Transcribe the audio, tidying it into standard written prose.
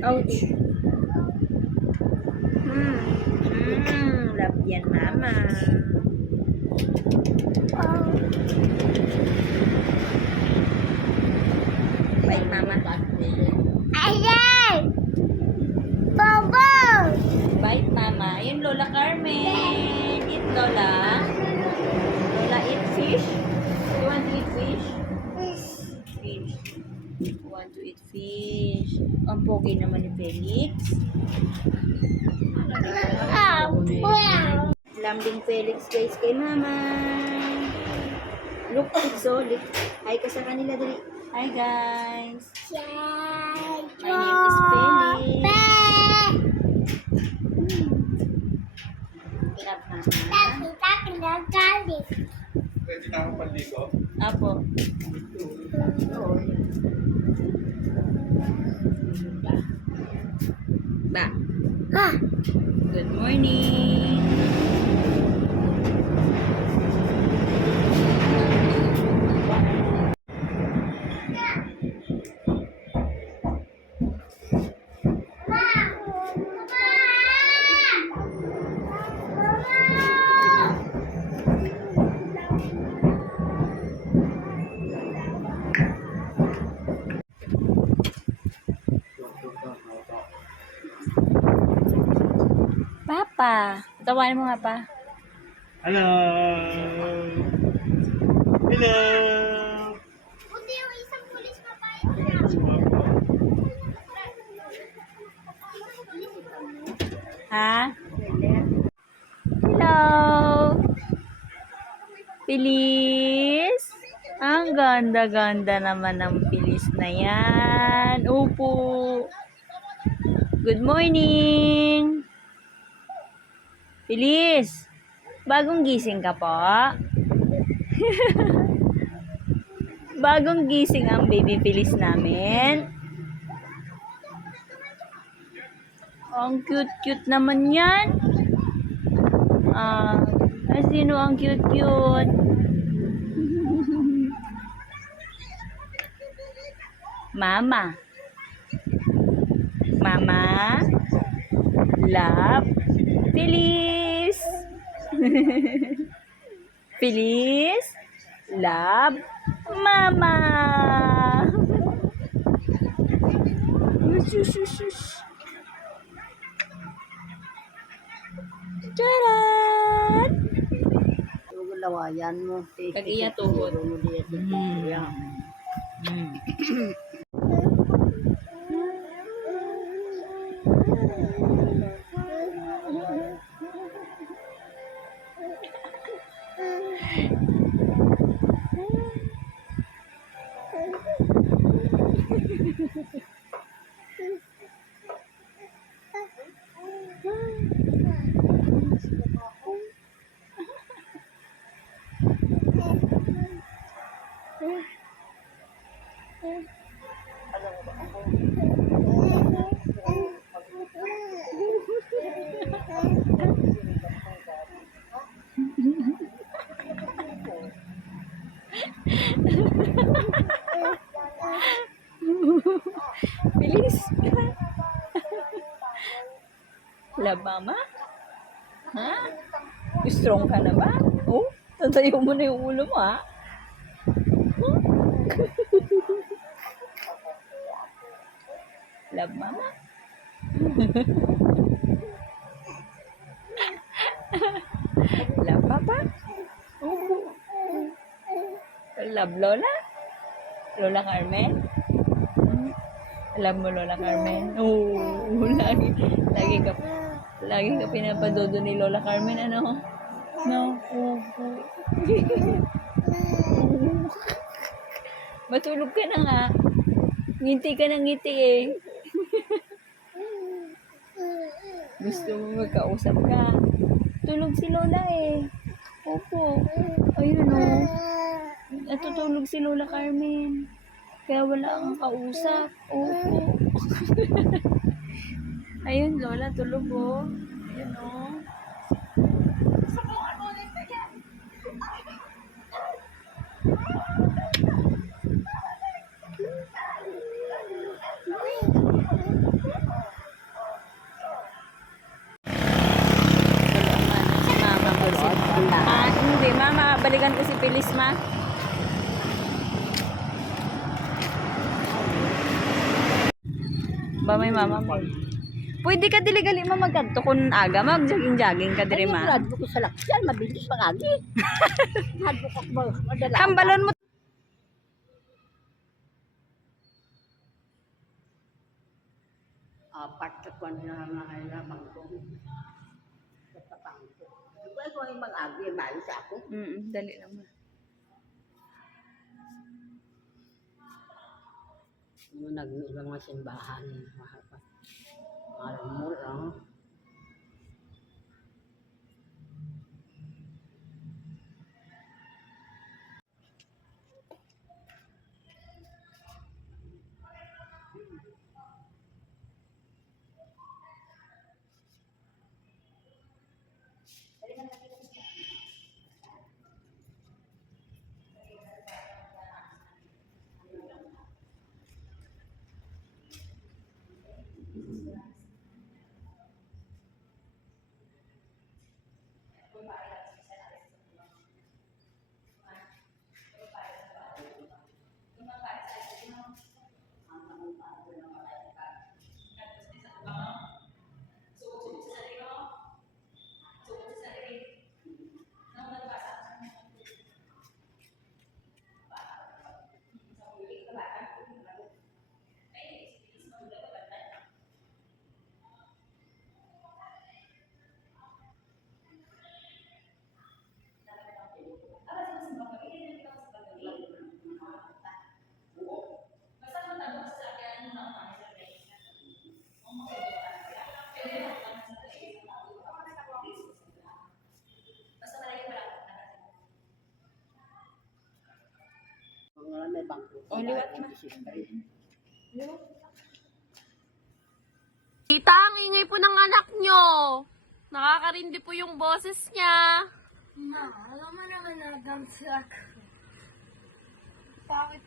Ouch. Love yan, mama. Bye, mama. Ayan! Bobo! Bye, mama. Ayun, Lola Carmen. Eat, Lola. Lola, eat fish. You want to eat fish? Fish. You want to eat fish. Ang pogi naman ni Felix. Lambing Felix, guys, kay mama. Look, so, hi ka sa kanila, dali. Hi, guys. My name is Felix. Pinap, mama. Pwede na akong panligo? Apo. Ba. Good morning. Papa. Tawanan mo nga pa. Hello! Hello! Buti yung isang pulis mapayat. Ha? Hello! Pilis? Ang ganda-ganda naman ng pilis na yan. Upo. Good morning! Pilis! Bagong gising ka po? Bagong gising ang baby Pilis namin. Ang cute-cute naman yan. Sino ang cute-cute? Mama. Mama. Love. Pilis. Pilis. Love. Mama. Charan! Lawayan mo. Kag-iya tuhod. Bilis. Love, mama? Ha? Strong ka na ba? Oh, tatayo mo na yung ulo mo, ha? Oh. Love, mama? Love, papa? Oh. Love, Lola? Lola Carmen? Alam mo, Lola Carmen? Oo, lagi ka pinapadodo ni Lola Carmen, ano? No, oo. Matulog ka na nga. Ngiti ka ng ngiti eh. Gusto mo magkausap ka. Tulog si Lola eh. Opo. Ayun o. Natutulog si Lola Carmen. Kaya wala kang kausap. Opo. Ayun, Lola, tulog o. Ayun o. Balikan ko si Pilis, ma. Ba may mama mo. Pwede ka dili gali ma magkadto kun aga mag-jogging-jogging ka diri ma. Hadlo ko sa lakyan, mabilis pangagi. Hadlo ko ba, madala. Kambalon mo. Apat sa kwan na mga bangko. Sa bangko. Ito ko yung mag-agi, maayos ako. Dali lang ma. Nag-ibang mga simbahan. Alam mo lang. May bangko. Liwat ma. Tita, ang ingay po ng anak nyo. Nakakarindi po yung boses niya. Alam mo naman na gamsi ako. Bakit?